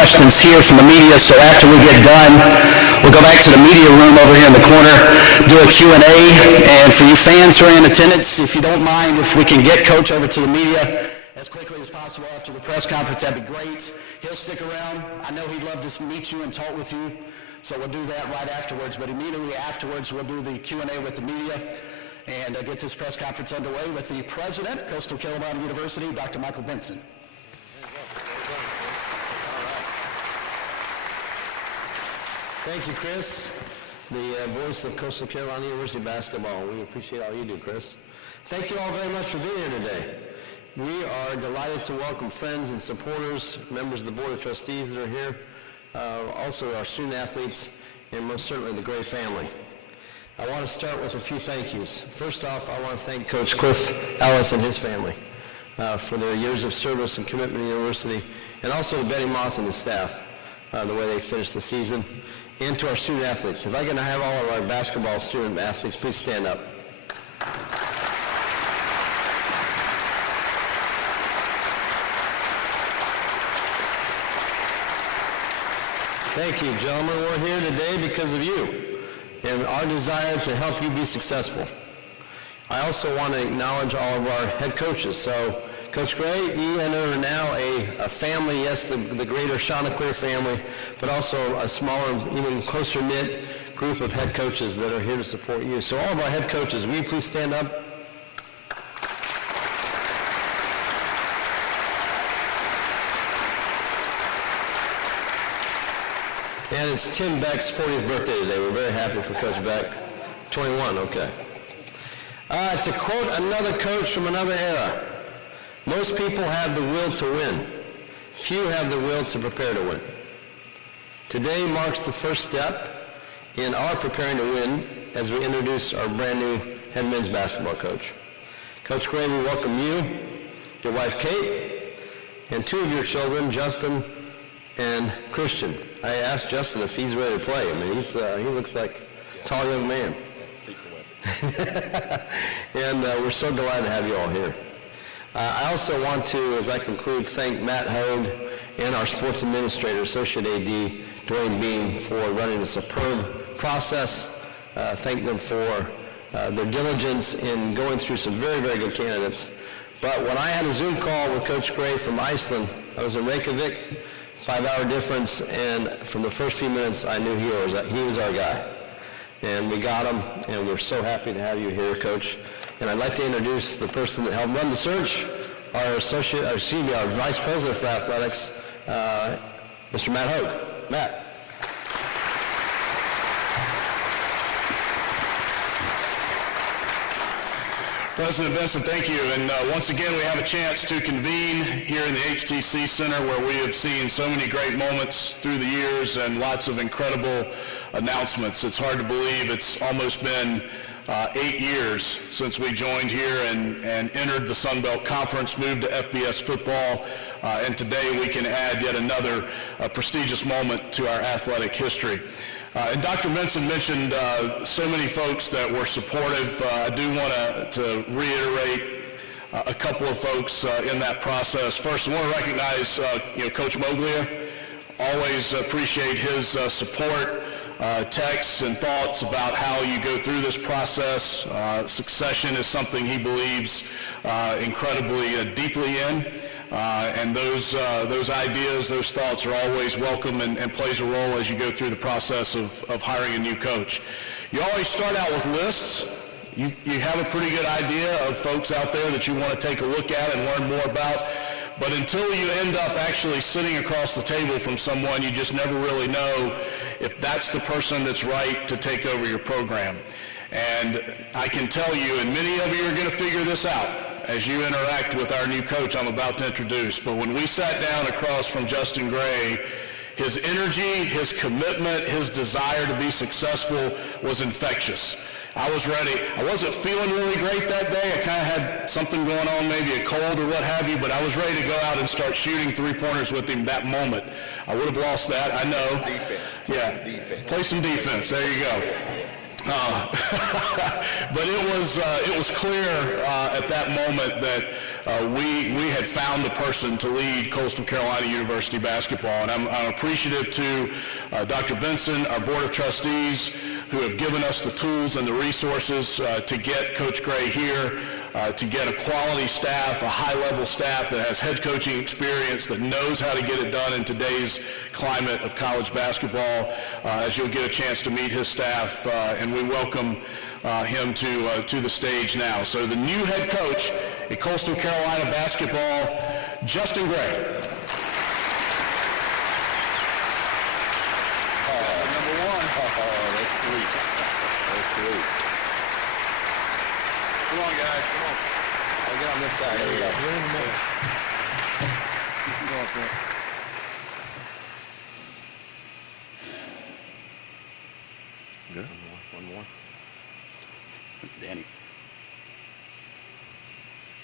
questions here from the media, so after we get done, we'll go back to the media room over here in the corner, do a Q&A, and for you fans who are in attendance, if you don't mind, if we can get Coach over to the media as quickly as possible after the press conference, that'd be great. He'll stick around. I know he'd love to meet you and talk with you, so we'll do that right afterwards, but immediately afterwards, we'll do the Q&A with the media and get this press conference underway with the president, Coastal Carolina University, Dr. Michael Benson. Thank you, Chris, the voice of Coastal Carolina University basketball. We appreciate all you do, Chris. Thank you all very much for being here today. We are delighted to welcome friends and supporters, members of the Board of Trustees that are here, also our student athletes, and most certainly the Gray family. I want to start with a few thank yous. First off, I want to thank Coach Cliff Ellis and his family for their years of service and commitment to the university, and also to Betty Moss and his staff, the way they finished the season, and to our student athletes. If I can have all of our basketball student athletes, please stand up. Thank you, gentlemen. We're here today because of you and our desire to help you be successful. I also want to acknowledge all of our head coaches. So, Coach Gray, you enter now a family, yes, the greater Chanticleer family, but also a smaller, even closer-knit group of head coaches that are here to support you. So all of our head coaches, will you please stand up? And it's Tim Beck's 40th birthday today. We're very happy for Coach Beck. 21, okay. To quote another coach from another era, most people have the will to win. Few have the will to prepare to win. Today marks the first step in our preparing to win as we introduce our brand new head men's basketball coach. Coach Gray, we welcome you, your wife Kate, and two of your children, Justin and Christian. I asked Justin if he's ready to play. I mean, he looks like a tall young man. And we're so delighted to have you all here. I also want to, as I conclude, thank Matt Hode and our sports administrator, Associate AD, Dwayne Beam, for running a superb process. Thank them for their diligence in going through some very, very good candidates. But when I had a Zoom call with Coach Gray from Iceland, I was in Reykjavik, 5-hour difference, and from the first few minutes, I knew he was our guy. And we got him, and we're so happy to have you here, Coach. And I'd like to introduce the person that helped run the search, our Vice President for Athletics, Mr. Matt Hogue. Matt. President Benson, thank you. And once again, we have a chance to convene here in the HTC Center, where we have seen so many great moments through the years and lots of incredible announcements. It's hard to believe it's almost been 8 years since we joined here and entered the Sun Belt Conference, moved to FBS football, and today we can add yet another prestigious moment to our athletic history. And Dr. Benson mentioned so many folks that were supportive. I do want to reiterate a couple of folks in that process. First, I want to recognize Coach Moglia. Always appreciate his support, texts and thoughts about how you go through this process. Succession is something he believes incredibly deeply in. And those ideas, those thoughts are always welcome and plays a role as you go through the process of hiring a new coach. You always start out with lists. You have a pretty good idea of folks out there that you want to take a look at and learn more about. But until you end up actually sitting across the table from someone, you just never really know if that's the person that's right to take over your program. And I can tell you, and many of you are going to figure this out as you interact with our new coach I'm about to introduce, but when we sat down across from Justin Gray, his energy, his commitment, his desire to be successful was infectious. I was ready. I wasn't feeling really great that day. I kind of had something going on, maybe a cold or what have you, but I was ready to go out and start shooting three-pointers with him that moment. I would have lost that, I know. Defense. Yeah. Defense. Play some defense. There you go. But it was clear at that moment that we had found the person to lead Coastal Carolina University basketball, and I'm appreciative to Dr. Benson, our Board of Trustees, who have given us the tools and the resources to get Coach Gray here, to get a quality staff, a high-level staff that has head coaching experience, that knows how to get it done in today's climate of college basketball, as you'll get a chance to meet his staff, and we welcome him to the stage now. So the new head coach at Coastal Carolina basketball, Justin Gray. Number one. Oh, that's sweet. That's sweet. Come on, guys. Come on. I'll get on this side. There we go. We're in the middle. Come on, man. Good. One more. Danny.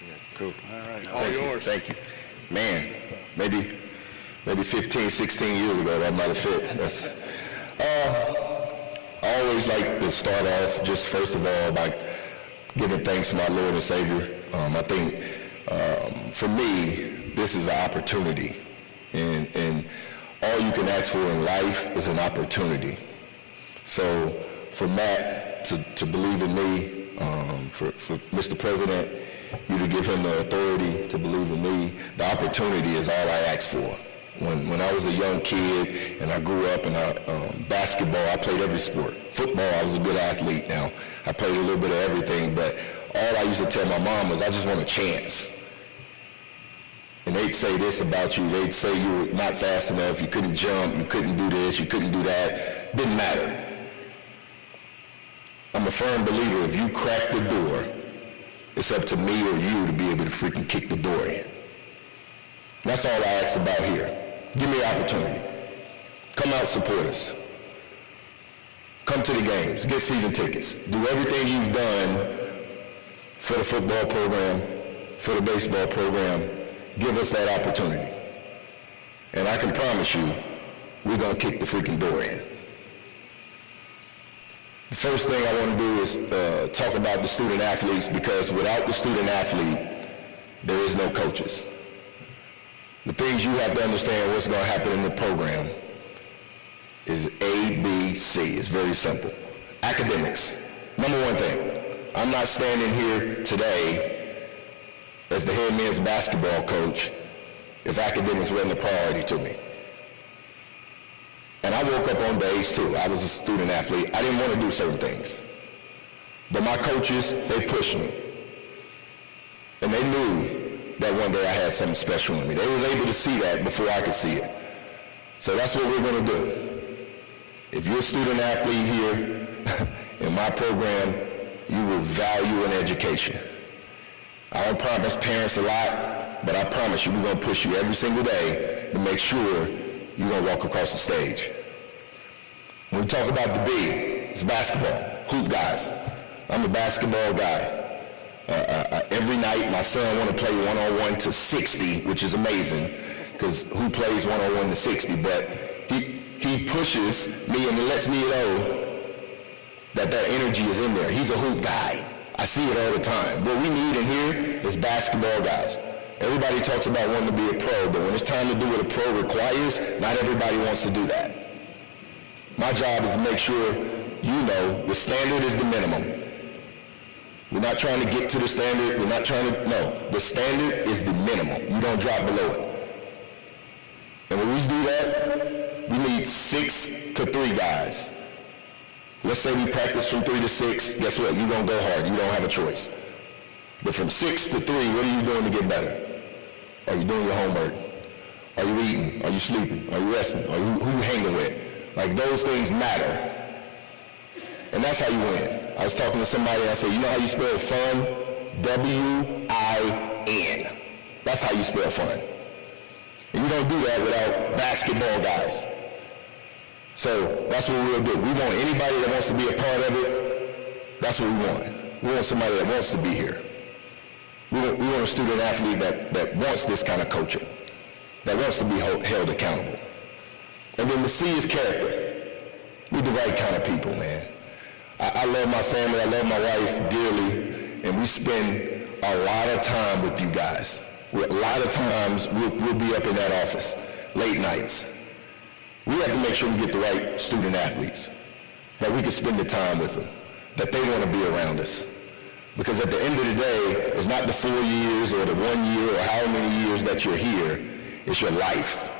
Yeah, cool. All right, all yours. Thank you. Man, maybe 15, 16 years ago that might have fit. I always like to start off just first of all by giving thanks to my Lord and Savior. I think for me, this is an opportunity, and all you can ask for in life is an opportunity. So for Matt to believe in me, for Mr. President, you to give him the authority to believe in me, the opportunity is all I asked for. When I was a young kid and I grew up and basketball, I played every sport. Football, I was a good athlete now. I played a little bit of everything, but all I used to tell my mom was I just want a chance. And they'd say this about you. They'd say you were not fast enough, you couldn't jump, you couldn't do this, you couldn't do that. Didn't matter. I'm a firm believer if you crack the door, it's up to me or you to be able to freaking kick the door in. That's all I ask about here. Give me an opportunity. Come out, support us. Come to the games, get season tickets. Do everything you've done for the football program, for the baseball program. Give us that opportunity. And I can promise you, we're gonna kick the freaking door in. The first thing I wanna do is talk about the student athletes, because without the student athlete, there is no coaches. The things you have to understand what's going to happen in the program is A, B, C. It's very simple. Academics. Number one thing, I'm not standing here today as the head men's basketball coach if academics wasn't a priority to me. And I woke up on days too. I was a student athlete. I didn't want to do certain things. But my coaches, they pushed me. And they knew that one day I had something special in me. They was able to see that before I could see it. So that's what we're going to do. If you're a student athlete here in my program, you will value an education. I don't promise parents a lot, but I promise you we're going to push you every single day to make sure you're going to walk across the stage. When we talk about the B, it's basketball, hoop guys. I'm a basketball guy. Every night, my son want to play one-on-one to 60, which is amazing, because who plays one-on-one to 60? But he pushes me and lets me know that energy is in there. He's a hoop guy. I see it all the time. What we need in here is basketball guys. Everybody talks about wanting to be a pro, but when it's time to do what a pro requires, not everybody wants to do that. My job is to make sure you know the standard is the minimum. We're not trying to get to the standard. We're not trying to, no. The standard is the minimum. You don't drop below it. And when we do that, we need 6 to 3 guys. Let's say we practice from 3 to 6. Guess what? You're going to go hard. You don't have a choice. But from 6 to 3, what are you doing to get better? Are you doing your homework? Are you eating? Are you sleeping? Are you resting? Are you, who you hanging with? Like, those things matter. And that's how you win. I was talking to somebody and I said, you know how you spell fun? W-I-N. That's how you spell fun. And you don't do that without basketball guys. So that's what we'll do. We want anybody that wants to be a part of it. That's what we want. We want somebody that wants to be here. We want a student athlete that wants this kind of coaching, that wants to be held accountable. And then the C is character. We're the right kind of people, man. I love my family, I love my wife dearly, and we spend a lot of time with you guys. A lot of times we'll be up in that office, late nights. We have to make sure we get the right student athletes, that we can spend the time with them, that they want to be around us. Because at the end of the day, it's not the 4 years or the 1 year or how many years that you're here, it's your life.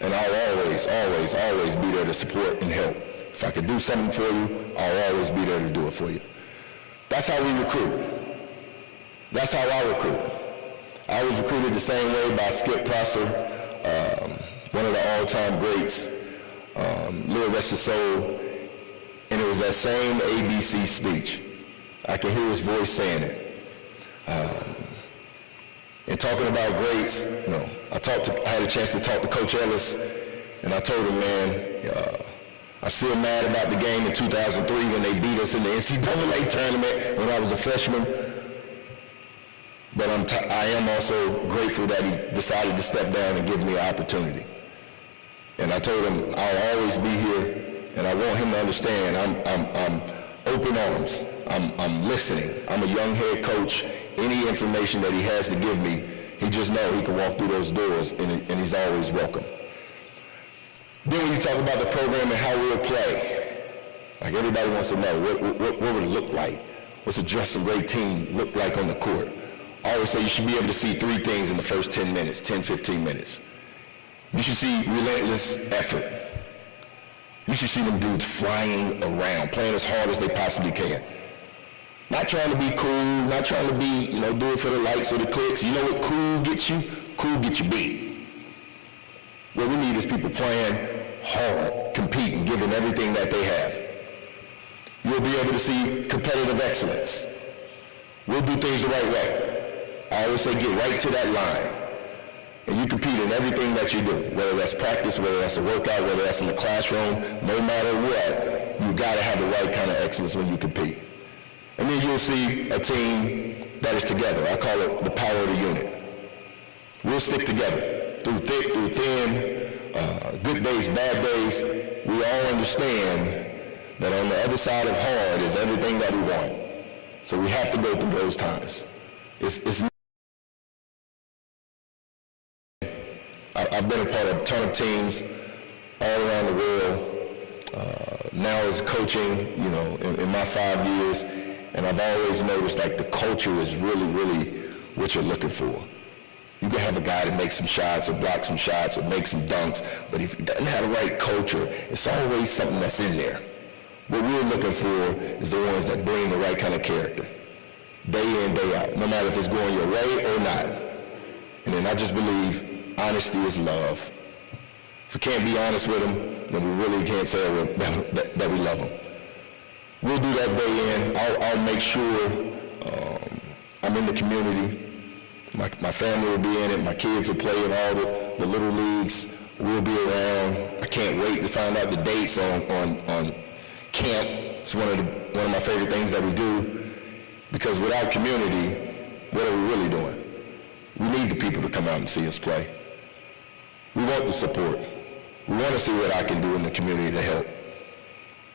And I'll always, always, always be there to support and help. If I could do something for you, I'll always be there to do it for you. That's how we recruit. That's how I recruit. I was recruited the same way by Skip Prosser, one of the all-time greats, Lord rest his soul, and it was that same ABC speech. I can hear his voice saying it. And talking about greats, you know, I had a chance to talk to Coach Ellis, and I told him, man, I'm still mad about the game in 2003 when they beat us in the NCAA tournament when I was a freshman. But I am also grateful that he decided to step down and give me an opportunity. And I told him I'll always be here, and I want him to understand I'm open arms. I'm listening. I'm a young head coach. Any information that he has to give me, he just knows he can walk through those doors, and he's always welcome. Then when you talk about the program and how we'll play, like everybody wants to know, what would it look like? What's a dressing great team look like on the court? I always say you should be able to see 3 things in the first 10 minutes, 10, 15 minutes. You should see relentless effort. You should see them dudes flying around, playing as hard as they possibly can. Not trying to be cool, not trying to be, do it for the likes or the clicks. You know what cool gets you? Cool gets you beat. What we need is people playing hard, competing, giving everything that they have. You'll be able to see competitive excellence. We'll do things the right way. I always say get right to that line. And you compete in everything that you do, whether that's practice, whether that's a workout, whether that's in the classroom, no matter what, you gotta have the right kind of excellence when you compete. And then you'll see a team that is together. I call it the power of the unit. We'll stick together through thick, through thin, good days, bad days. We all understand that on the other side of hard is everything that we want. So we have to go through those times. I've been a part of a ton of teams all around the world. Now as coaching, in my 5 years, and I've always noticed like the culture is really, really what you're looking for. You can have a guy that makes some shots or blocks some shots or makes some dunks, but if he doesn't have the right culture, it's always something that's in there. What we're looking for is the ones that bring the right kind of character, day in, day out, no matter if it's going your way or not. And then I just believe honesty is love. If we can't be honest with them, then we really can't say that we love them. We'll do that day in. I'll make sure I'm in the community. My family will be in it. My kids will play in all the little leagues. We'll be around. I can't wait to find out the dates on camp. It's one of my favorite things that we do, because without community, what are we really doing? We need the people to come out and see us play. We want the support. We want to see what I can do in the community to help.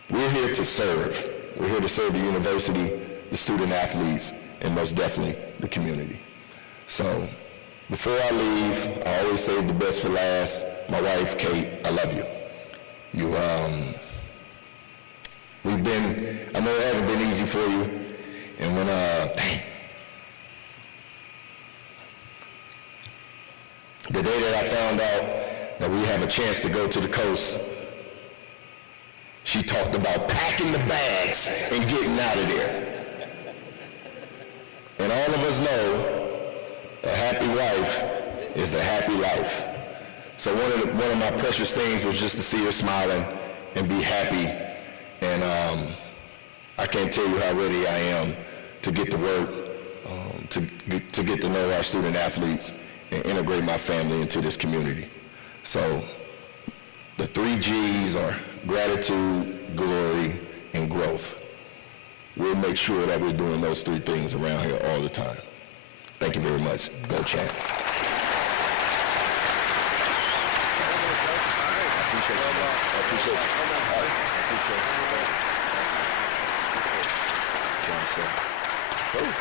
We're here to serve. We're here to serve the university, the student athletes, and most definitely the community. So before I leave, I always save the best for last. My wife, Kate, I love you. I know it hasn't been easy for you. And when, the day that I found out that we have a chance to go to the coast, she talked about packing the bags and getting out of there. And all of us know a happy wife is a happy life. So one of my precious things was just to see her smiling and be happy. And I can't tell you how ready I am to get to work, to get to know our student athletes and integrate my family into this community. So the 3 G's are gratitude, glory, and growth. We'll make sure that we're doing those 3 things around here all the time. Thank you very much. Go Champ. I appreciate it. y'all. So,